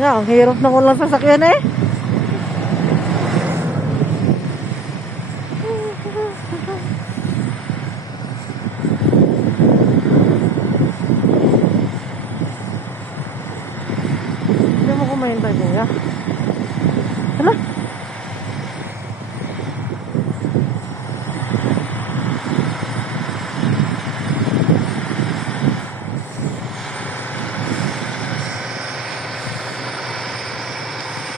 Nga, ang hirap na walang sasakyan eh. Hindi mo kumahintay niya. Hala?